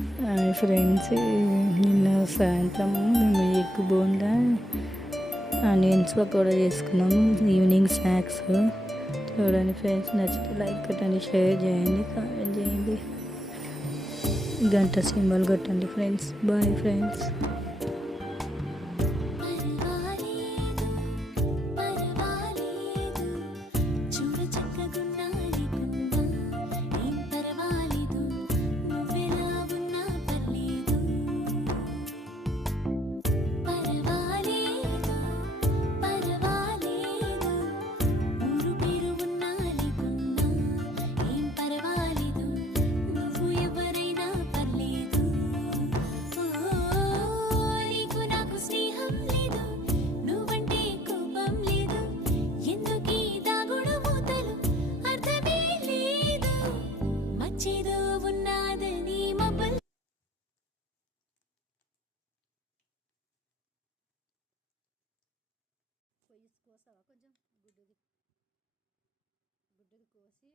Hi friends, నిన్న సాయంత్రం మేము ఎగ్ బోండా ఆనియన్స్ పకోడా చేసుకున్నాం. ఈవినింగ్ స్నాక్స్ చూడండి ఫ్రెండ్స్. నచ్చితే లైక్ కొట్టండి, షేర్ చేయండి, కామెంట్ చేయండి, గంట సింబల్ కొట్టండి ఫ్రెండ్స్. Bye friends. కోసావా కొంచెం గుడ్డుది కోసి